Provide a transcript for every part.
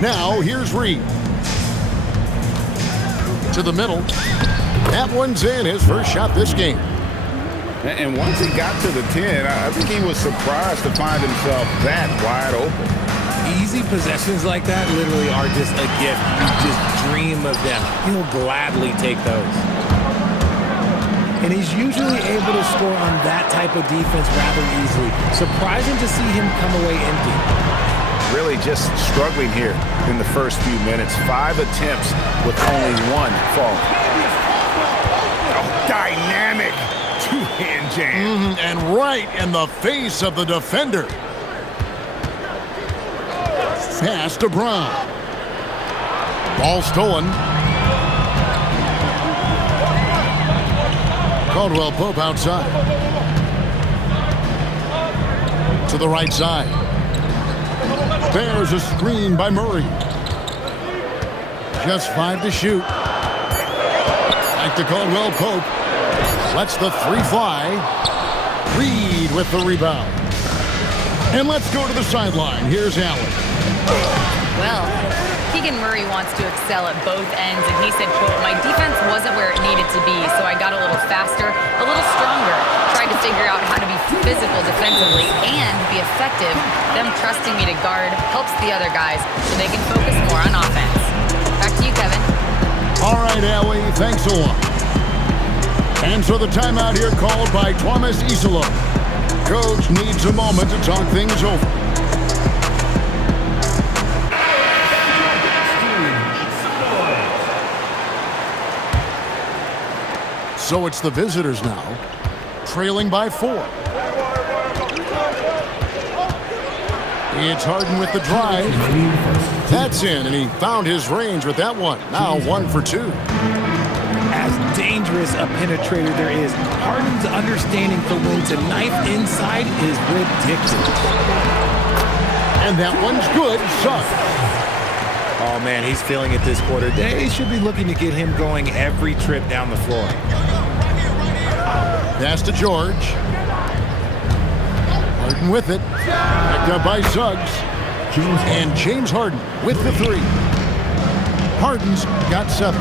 Now here's Reed. To the middle. That one's in, his first shot this game. And once he got to the 10, I think he was surprised to find himself that wide open. Easy possessions like that literally are just a gift. You just dream of them. He'll gladly take those. And he's usually able to score on that type of defense rather easily. Surprising to see him come away empty. Really just struggling here in the first few minutes. 5 attempts with only 1 fall. Oh, dynamic two-hand jam. And right in the face of the defender. Pass to Brown. Ball stolen. Caldwell Pope outside. To the right side. There's a screen by Murray. Just 5 to shoot. Back to Caldwell Pope. Lets the 3 fly. Reed with the rebound. And let's go to the sideline. Here's Allen. Well, Keegan Murray wants to excel at both ends, and he said, quote, "My defense wasn't where it needed to be, so I got a little faster, a little stronger, tried to figure out how to be physical defensively and be effective. Them trusting me to guard helps the other guys so they can focus more on offense." Back to you, Kevin. All right, Allie, thanks a lot. And so the timeout here called by Thomas Isola. Coach needs a moment to talk things over. So it's the visitors now, trailing by 4. It's Harden with the drive. That's in, and he found his range with that one. Now 1 for 2. As dangerous a penetrator there is, Harden's understanding for when to knife inside is ridiculous. And that one's good. Suggs. Oh, man, he's feeling it this quarter. They should be looking to get him going every trip down the floor. Pass to George. Harden with it. Picked up by Suggs. And James Harden with the 3. Harden's got 7.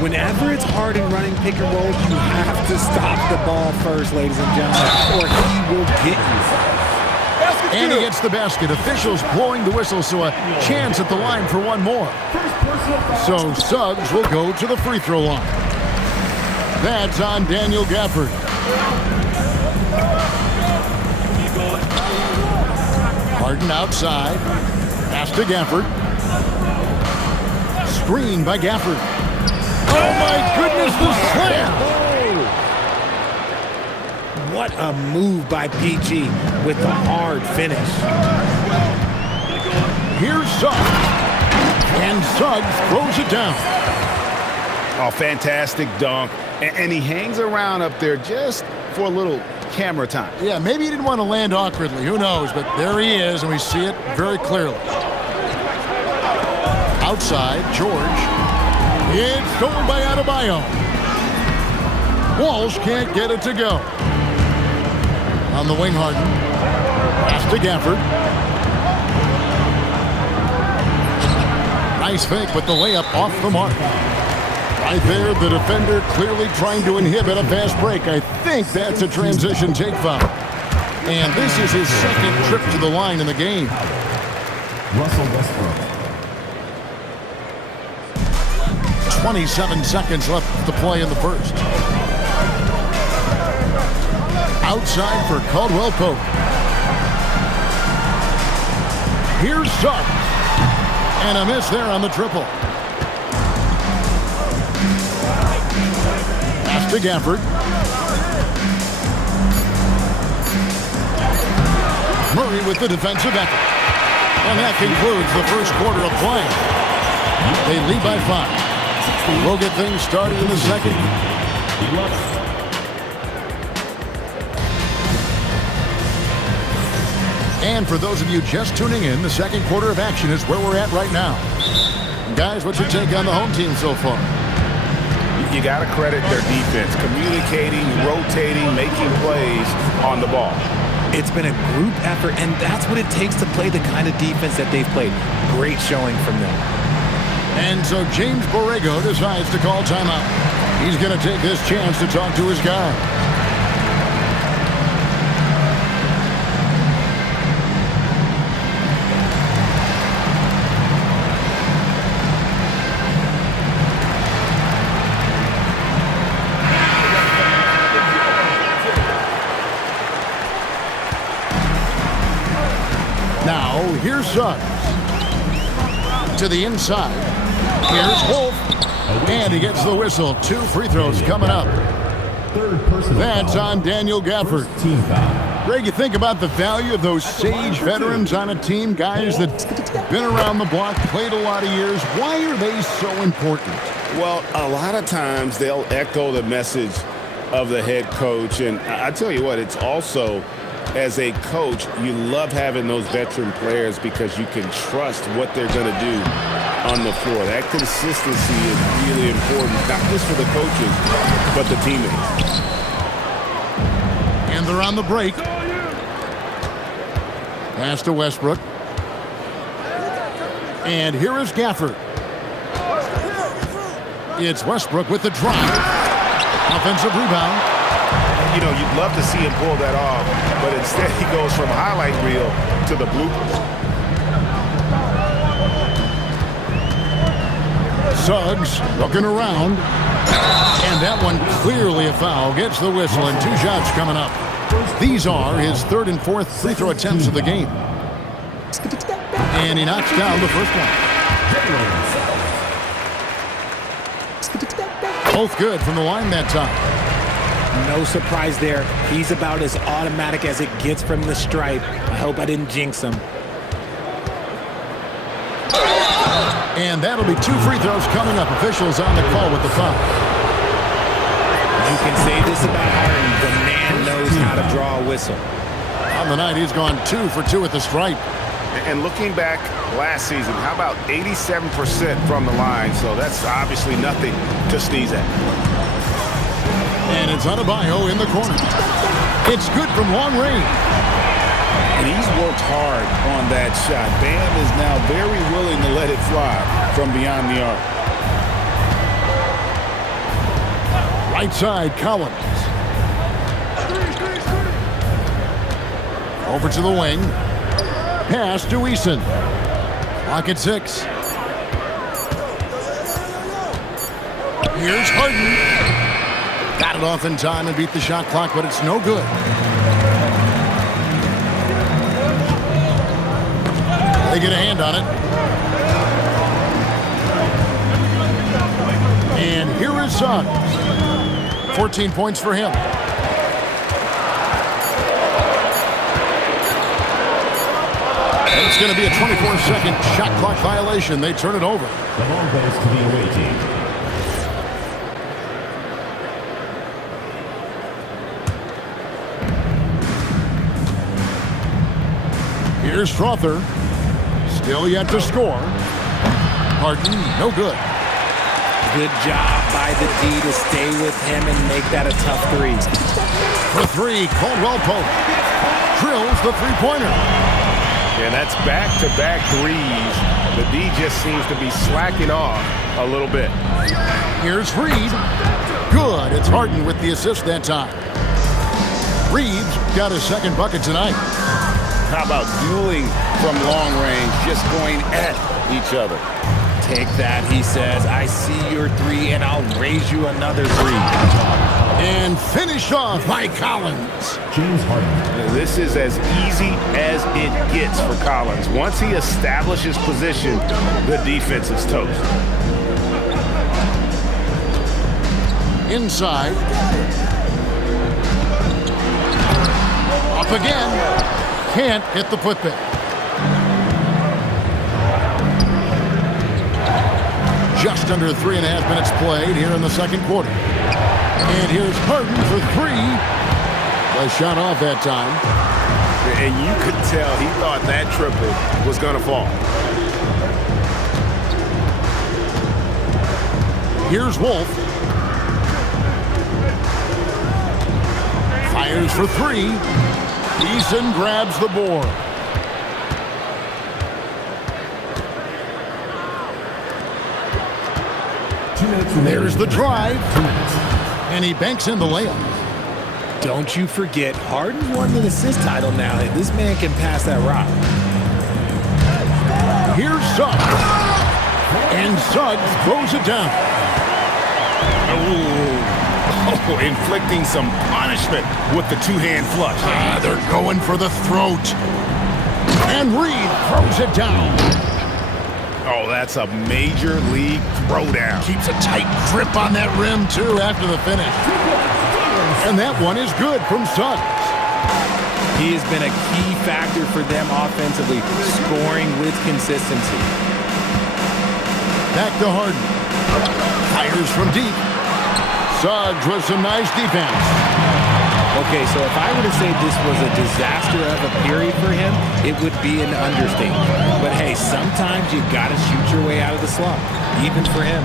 Whenever it's Harden running pick and roll, you have to stop the ball first, ladies and gentlemen, or he will get you. And he gets the basket. Officials blowing the whistle, so a chance at the line for one more. So Suggs will go to the free throw line. That's on Daniel Gafford. Harden outside. Pass to Gafford. Screen by Gafford. Oh my goodness, the slam! What a move by PG with the hard finish. Here's Suggs. And Suggs throws it down. Oh, fantastic dunk. And he hangs around up there just for a little camera time. Yeah, maybe he didn't want to land awkwardly. Who knows? But there he is, and we see it very clearly. Outside, George. It's stolen by Adebayo. Walsh can't get it to go. On the wing, Harden. Pass to Gafford. Nice fake, but the layup off the mark. Right there, the defender clearly trying to inhibit a fast break. I think that's a transition take foul. And this is his second trip to the line in the game. Russell Westbrook. 27 seconds left to play in the first. Outside for Caldwell Pope. Here's Suggs. And a miss there on the triple. Pass to Gafford. Murray with the defensive effort. And that concludes the first quarter of play. They lead by 5. We'll get things started in the second. And for those of you just tuning in, the second quarter of action is where we're at right now. Guys, what's your take on the home team so far? You got to credit their defense, communicating, rotating, making plays on the ball. It's been a group effort, and that's what it takes to play the kind of defense that they've played. Great showing from them. And so James Borrego decides to call timeout. He's going to take this chance to talk to his guy. Now, here's Suggs. To the inside. Here's Wolf. And he gets the whistle. 2 free throws coming up. Third personal That's foul. on Daniel Gafford. First team foul. Greg, you think about the value of those sage veterans on a team, guys that been around the block, played a lot of years. Why are they so important? Well, a lot of times they'll echo the message of the head coach. And I tell you what, it's also, as a coach, you love having those veteran players because you can trust what they're going to do on the floor. That consistency is really important, not just for the coaches, but the teammates. And they're on the break. Pass to Westbrook. And here is Gafford. It's Westbrook with the drive. Offensive rebound. You know, you'd love to see him pull that off, but instead he goes from highlight reel to the bloopers. Suggs looking around. And that one clearly a foul. Gets the whistle and 2 shots coming up. These are his 3rd and 4th free throw attempts of the game. And he knocks down the first one. Both good from the line that time. No surprise there. He's about as automatic as it gets from the stripe. I hope I didn't jinx him. And that'll be 2 free throws coming up. Officials on the call with the foul. You can say this about Harden. The man knows how to draw a whistle. On the night, he's gone 2 for 2 at the stripe. And looking back last season, how about 87% from the line? So that's obviously nothing to sneeze at. And it's Adebayo in the corner. It's good from long range. And he's worked hard on that shot. Bam is now very willing to let it fly from beyond the arc. Right side, Collins. Over to the wing. Pass to Eason. Clock at 6. Here's Harden. Got it off in time and beat the shot clock, but it's no good. They get a hand on it. And here is Suggs. 14 points for him. And it's going to be a 24-second shot clock violation. They turn it over. The ball goes to the away team. Here's Strother. Still yet to score. Harden, no good. Good job by the D to stay with him and make that a tough 3. For 3, Caldwell Pope. Drills the three-pointer. And that's back-to-back threes. The D just seems to be slacking off a little bit. Here's Reed. Good. It's Harden with the assist that time. Reeves got his 2nd bucket tonight. How about dueling from long range, just going at each other? Take that, he says. I see your 3, and I'll raise you another 3. And finished off by Collins. James Harden. This is as easy as it gets for Collins. Once he establishes position, the defense is toast. Inside. Up again. Can't hit the putback. Just under 3.5 minutes played here in the 2nd quarter. And here's Harden for 3. The shot off that time. And you could tell he thought that triple was going to fall. Here's Wolf. Fires for 3. Eason grabs the board. There's the drive. And he banks in the layup. Don't you forget, Harden's won an assist title now. This man can pass that rock. Here's Suggs. And Suggs throws it down. Oh, inflicting some punishment with the two-hand flush. They're going for the throat. And Reed throws it down. Oh, that's a major league throwdown. Keeps a tight grip on that rim, too, after the finish. And that one is good from Suggs. He has been a key factor for them offensively, scoring with consistency. Back to Harden. Fires from deep. Suggs with some nice defense. Okay, so if I were to say this was a disaster of a period for him, it would be an understatement. But hey, sometimes you got to shoot your way out of the slump, even for him.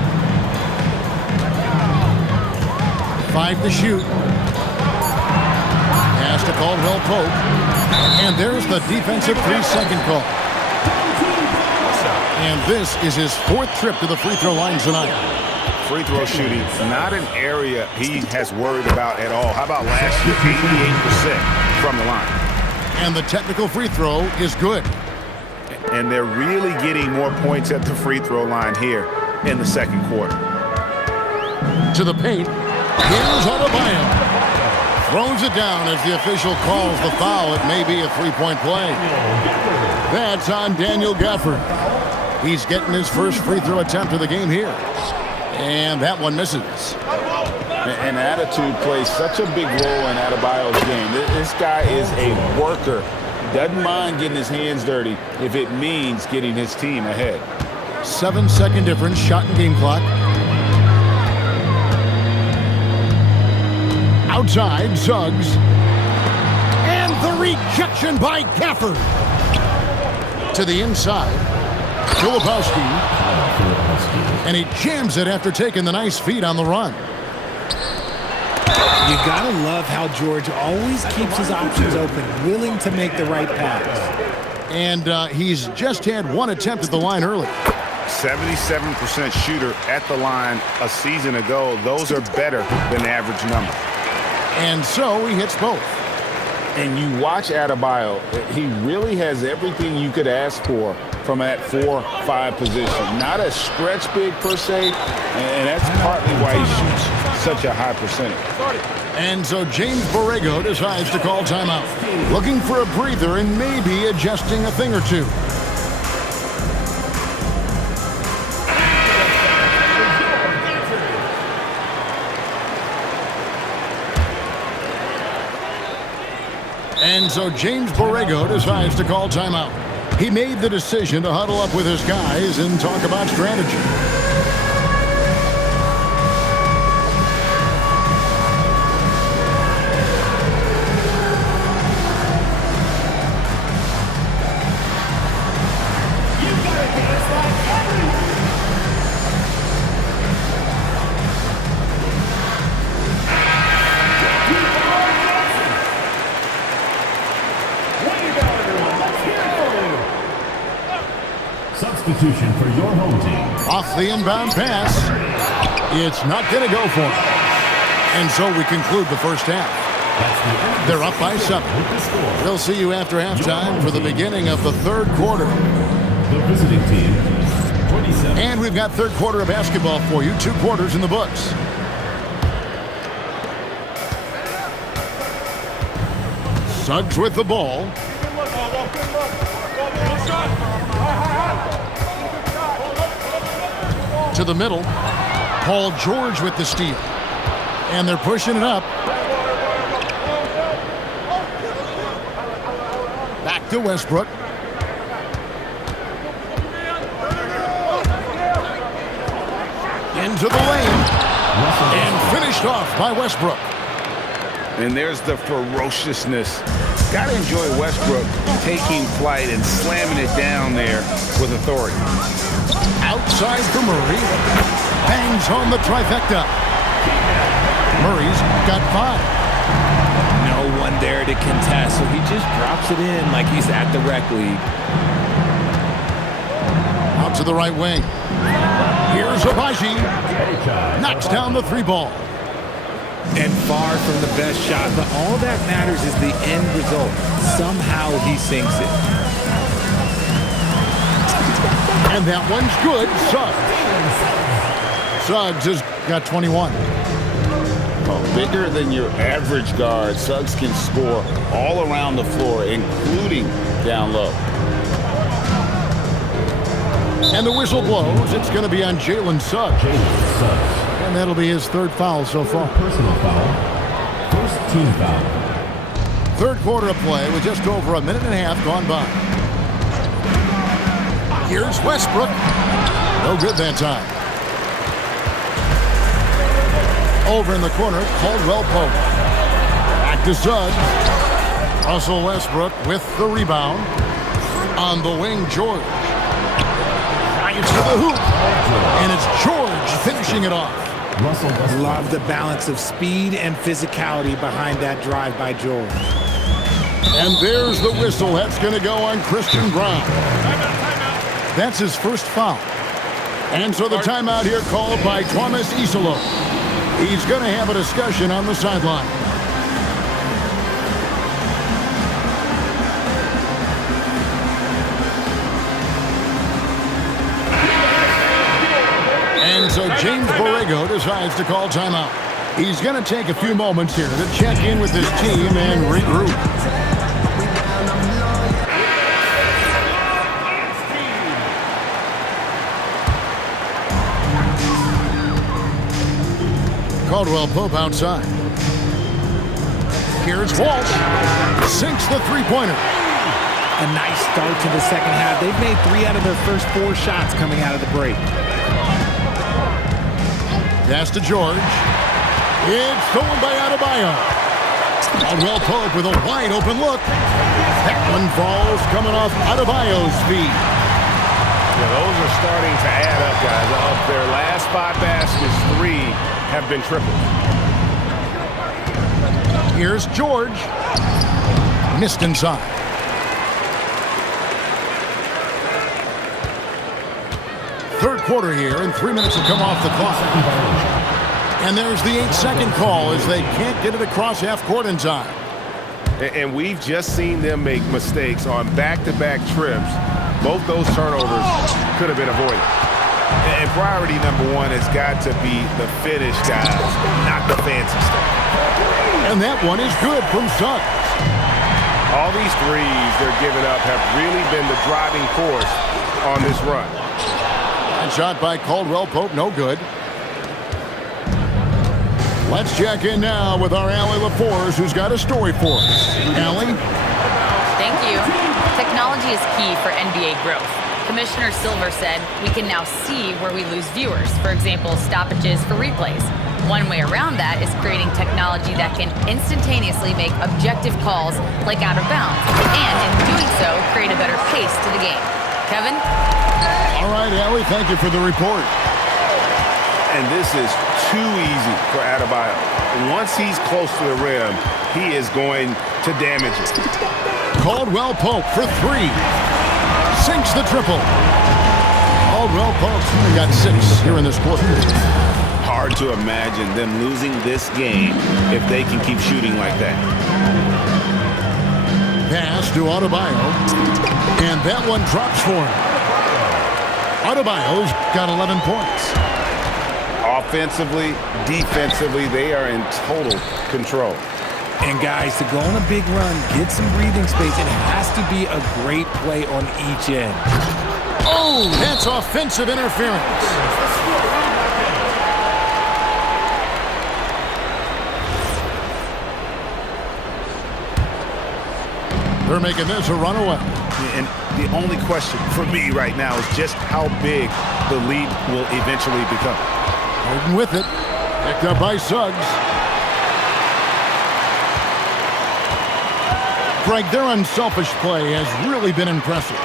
5 to shoot. Pass to Caldwell Pope. And there's the defensive 3-second call. And this is his 4th trip to the free throw line tonight. Free throw shooting, not an area he has worried about at all. How about last year, 88% from the line? And the technical free throw is good. And they're really getting more points at the free throw line here in the second quarter. To the paint. Here's Adebayo. Throws it down as the official calls the foul. It may be a three-point play. That's on Daniel Gafford. He's getting his first free throw attempt of the game here. And that one misses. And attitude plays such a big role in Adebayo's game. This guy is a worker. Doesn't mind getting his hands dirty if it means getting his team ahead. 7-second difference, shot and game clock. Outside, Suggs. And the rejection by Gafford. To the inside, Filipowski. And he jams it after taking the nice feed on the run. You gotta love how George always keeps his options open, willing to make the right pass. And he's just had one attempt at the line early. 77% shooter at the line a season ago. Those are better than the average number. And so he hits both. And you watch Adebayo, he really has everything you could ask for from that 4-5 position. Not a stretch big per se, and that's partly why he shoots such a high percentage. And so James Borrego decides to call timeout, looking for a breather and maybe adjusting a thing or two. And so James Borrego decides to call timeout. He made the decision to huddle up with his guys and talk about strategy. Substitution for your home team. Off the inbound pass. It's not going to go for him. And so we conclude the first half. They're up by 7. We'll see you after halftime for the beginning of the third quarter. The visiting team, 27. And we've got third quarter of basketball for you. 2 quarters in the books. Suggs with the ball. To the middle. Paul George with the steal. And they're pushing it up. Back to Westbrook. Into the lane. And finished off by Westbrook. And there's the ferociousness. Gotta enjoy Westbrook taking flight and slamming it down there with authority. Outside for Murray. Bangs home the trifecta. Murray's got 5. No one there to contest, so he just drops it in like he's at the rec league. Out to the right wing. Here's Abaji. Knocks down the 3 ball. And far from the best shot, but all that matters is the end result. Somehow he sinks it. And that one's good. Suggs has got 21. Oh, bigger than your average guard, Suggs can score all around the floor, including down low. And the whistle blows. It's going to be on Jalen Suggs. And that'll be his 3rd foul so far. Personal foul. First team foul. 3rd quarter of play with just over a minute and a half gone by. Here's Westbrook. No good that time. Over in the corner, Caldwell Pope. Back to Suggs. Russell Westbrook with the rebound. On the wing, George. Drives to the hoop. And it's George finishing it off. Russell Westbrook. Love the balance of speed and physicality behind that drive by George. And there's the whistle. That's going to go on Christian Brown. That's his 1st foul. And so the timeout here called by Thomas Isolo. He's going to have a discussion on the sideline. And so James Borrego decides to call timeout. He's going to take a few moments here to check in with his team and regroup. Caldwell Pope outside. Here's Walsh. Sinks the 3-pointer. A nice start to the second half. They've made 3 out of their first 4 shots coming out of the break. Pass to George. It's stolen by Adebayo. Caldwell Pope with a wide open look. That one falls coming off Adebayo's feet. Yeah, those are starting to add up, guys. Of their last 5 baskets, 3 have been triples. Here's George. Missed inside. Third quarter here, and 3 minutes have come off the clock. And there's the 8-second call as they can't get it across half court in time. And we've just seen them make mistakes on back-to-back trips. Both those turnovers could have been avoided. And priority number 1 has got to be the finish, guys, not the fancy stuff. And that one is good from Suggs. All these threes they're giving up have really been the driving force on this run. And shot by Caldwell Pope, no good. Let's check in now with our Allie LaForce, who's got a story for us. Allie? Thank you. Technology is key for NBA growth. Commissioner Silver said we can now see where we lose viewers. For example, stoppages for replays. One way around that is creating technology that can instantaneously make objective calls like out of bounds, and in doing so, create a better pace to the game. Kevin? All right, Allie, thank you for the report. And this is too easy for Adebayo. Once he's close to the rim, he is going to damage it. Caldwell Pope for 3. Sinks the triple. Caldwell Pope's only got 6 here in this quarter. Hard to imagine them losing this game if they can keep shooting like that. Pass to Adebayo. And that one drops for him. Adebayo's got 11 points. Offensively, defensively, they are in total control. And guys, to go on a big run, get some breathing space, it has to be a great play on each end. Oh, that's offensive interference. They're making this a runaway. And the only question for me right now is just how big the lead will eventually become. Harden with it. Picked up by Suggs. Greg, their unselfish play has really been impressive.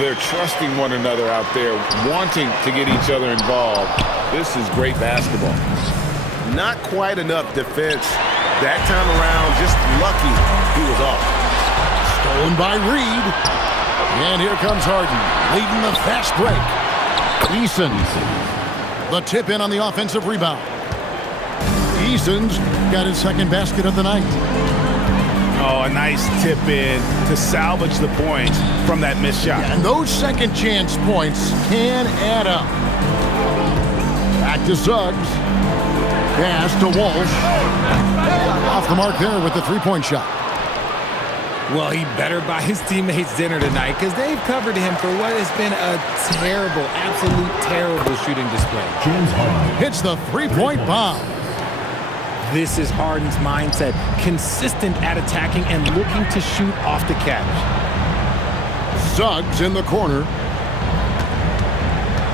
They're trusting one another out there, wanting to get each other involved. This is great basketball. Not quite enough defense That time around, just lucky he was off. Stolen by Reed. And here comes Harden, leading the fast break. Eason, the tip in on the offensive rebound. Eason's got his second basket of the night. Oh, a nice tip in to salvage the points from that missed shot. And those second chance points can add up. Back to Suggs. Pass to Walsh. Off the mark there with the three-point shot. Well, he better buy his teammates dinner tonight because they've covered him for what has been a terrible, absolute terrible shooting display. James Harden. Hits the three-point bomb. This is Harden's mindset, consistent at attacking and looking to shoot off the catch. Suggs in the corner.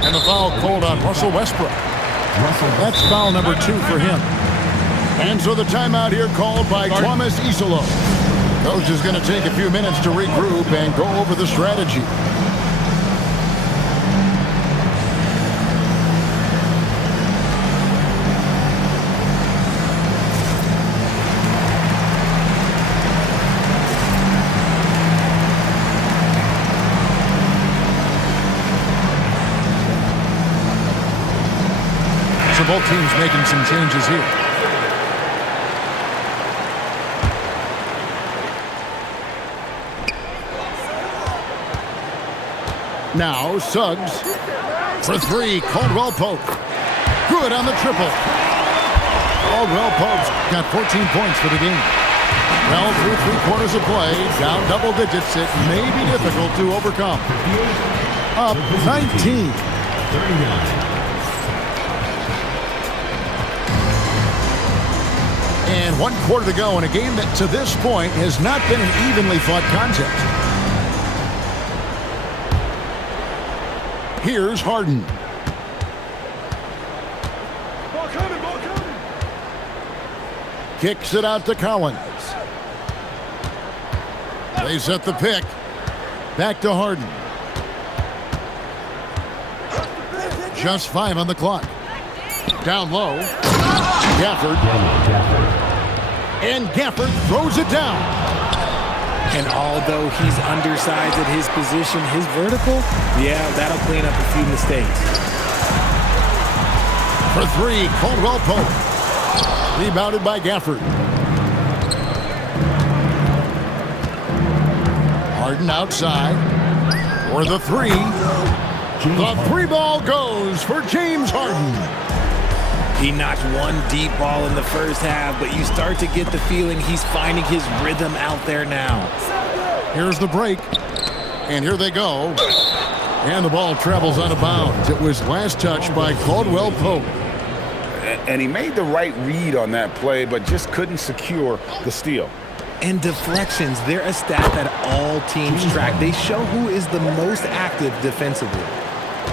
And the foul called on Russell Westbrook. That's foul number 2 for him. And so the timeout here called by Thomas Isolo. Coach is going to take a few minutes to regroup and go over the strategy. So both teams making some changes here. Now Suggs for 3. Caldwell Pope. Good on the triple. Caldwell Pope's got 14 points for the game. Well, through 3 quarters of play, down double digits, it may be difficult to overcome. Up 19. 39. And 1 quarter to go in a game that to this point has not been an evenly fought contest. Here's Harden. Ball coming, ball coming. Kicks it out to Collins. They set the pick. Back to Harden. Just 5 on the clock. Down low. Gafford. And Gafford throws it down. And although he's undersized at his position, his vertical, yeah, that'll clean up a few mistakes. For 3, Caldwell Pope. Rebounded by Gafford. Harden outside. For the 3. The 3 ball goes for James Harden. He notched 1 deep ball in the first half, but you start to get the feeling he's finding his rhythm out there now. Here's the break. And here they go. And the ball travels out of bounds. It was last touched by Caldwell Pope. And he made the right read on that play, but just couldn't secure the steal. And deflections, they're a stat that all teams track. They show who is the most active defensively.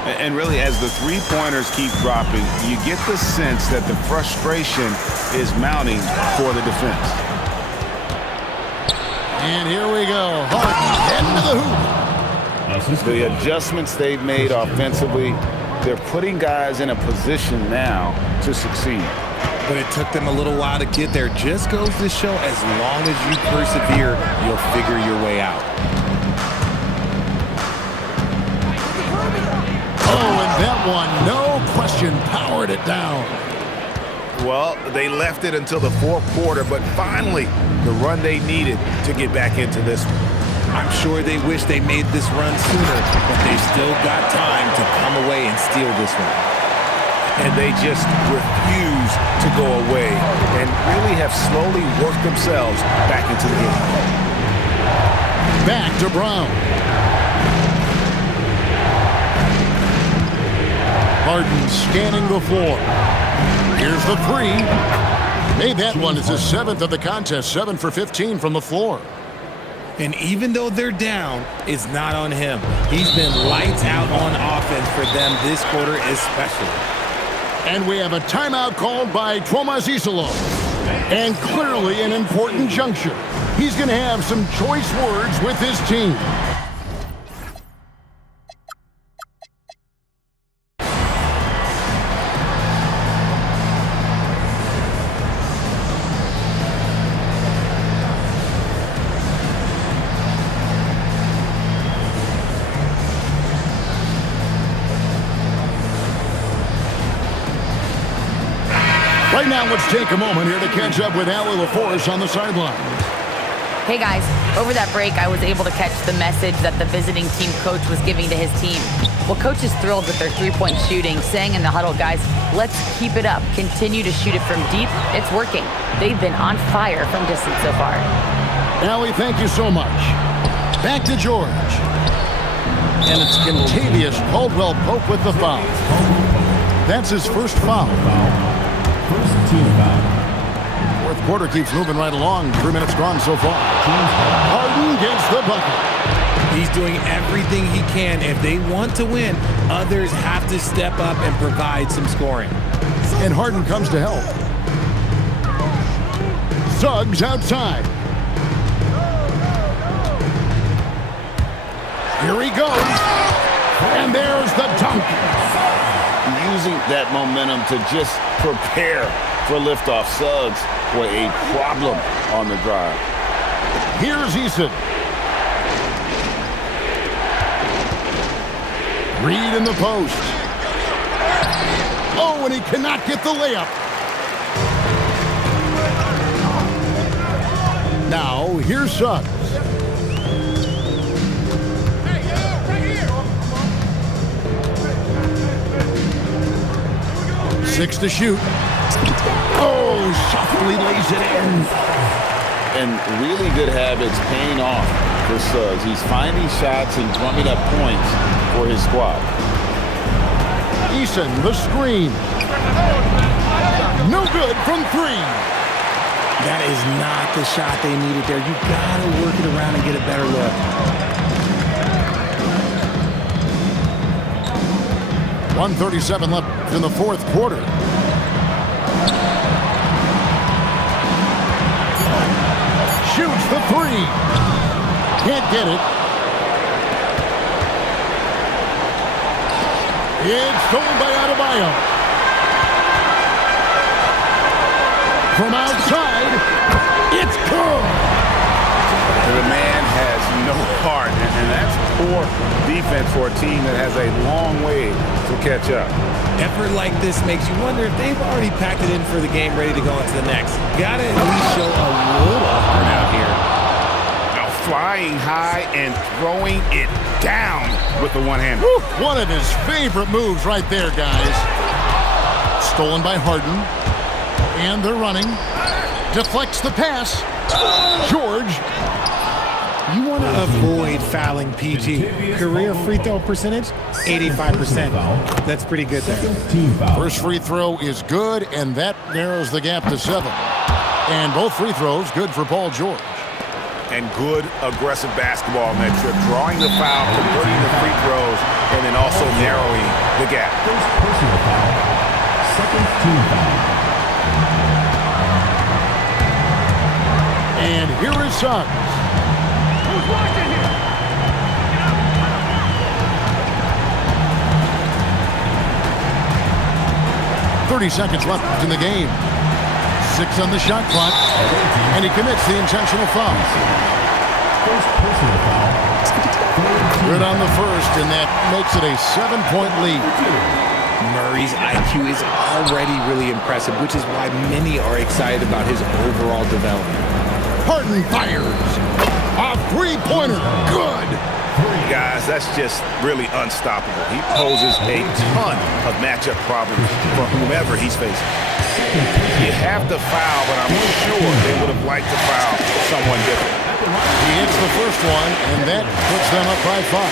And really, as the three-pointers keep dropping, you get the sense that the frustration is mounting for the defense. And here we go. Harden into the hoop. The adjustments they've made offensively, they're putting guys in a position now to succeed. But it took them a little while to get there. Just goes to show as long as you persevere, you'll figure your way out. Oh, and that one, no question, powered it down. Well, they left it until the 4th quarter, but finally, the run they needed to get back into this one. I'm sure they wish they made this run sooner, but they've still got time to come away and steal this one. And they just refuse to go away and really have slowly worked themselves back into the game. Back to Brown. Harden scanning the floor. Here's the 3. Made that one. It's his 7th of the contest. 7 for 15 from the floor. And even though they're down, it's not on him. He's been lights out on offense for them this quarter especially. And we have a timeout called by Thomas Isolo. And clearly an important juncture. He's going to have some choice words with his team. Right now, let's take a moment here to catch up with Allie LaForce on the sideline. Hey guys, over that break, I was able to catch the message that the visiting team coach was giving to his team. Well, coach is thrilled with their three-point shooting, saying in the huddle, guys, let's keep it up. Continue to shoot it from deep. It's working. They've been on fire from distance so far. Allie, thank you so much. Back to George. And it's Contavious Caldwell-Pope with the foul. That's his first foul. First team foul. Fourth quarter keeps moving right along. 3 minutes gone so far. Harden gets the bucket. He's doing everything he can. If they want to win, others have to step up and provide some scoring. And Harden comes to help. Suggs outside. Here he goes. And there's the dunk. Using that momentum to just prepare for liftoff. Suggs with a problem on the drive. Here's Eason. Reed in the post. Oh, and he cannot get the layup. Now, here's Suggs. Six to shoot. Oh, softly lays it in. And really good habits paying off for Suggs. He's finding shots and drumming up points for his squad. Eason, the screen. No good from three. That is not the shot they needed there. You gotta work it around and get a better look. 1:37 left in the fourth quarter. Shoots the three. Can't get it. It's stolen by Adebayo. From outside, it's good. The man has no heart, and that's poor defense for a team that has a long way to catch up. Effort like this makes you wonder if they've already packed it in for the game, ready to go into the next. Gotta at least show a little heart out here. Now flying high and throwing it down with the one-hander. One of his favorite moves right there, guys. Stolen by Harden. And they're running. Deflects the pass. George. You want to avoid fouling PG. Career free throw percentage, 85%. That's pretty good there. Team foul. First free throw is good, and that narrows the gap to 7. And both free throws good for Paul George. And good aggressive basketball on that trip. Drawing the foul, converting the free throws, and then also narrowing the gap. First personal foul. Second team foul. And here is Suggs. Who's watching here? 30 seconds left in the game. 6 on the shot clock. And he commits the intentional foul. First personal foul. Good on the first, and that makes it a 7-point lead. Murray's IQ is already really impressive, which is why many are excited about his overall development. Harden fires. A three-pointer. Good. Guys, that's just really unstoppable. He poses a ton of matchup problems for whomever he's facing. You have to foul, but I'm sure they would have liked to foul someone different. He hits the first one, and that puts them up by 5.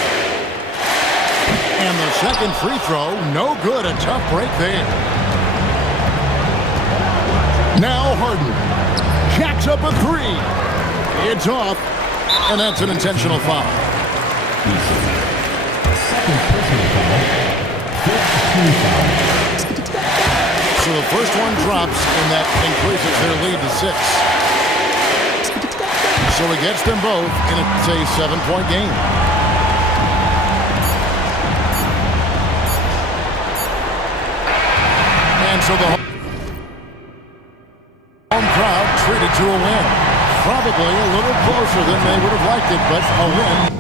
And the second free throw, no good. A tough break there. Now Harden jacks up a 3. It's off, and that's an intentional foul. Second personal foul. Fifth team foul. So the first one drops, and that increases their lead to 6. So he gets them both, and it's a 7-point game. And so the home crowd treated to a win. Probably a little closer than they would have liked it, but a win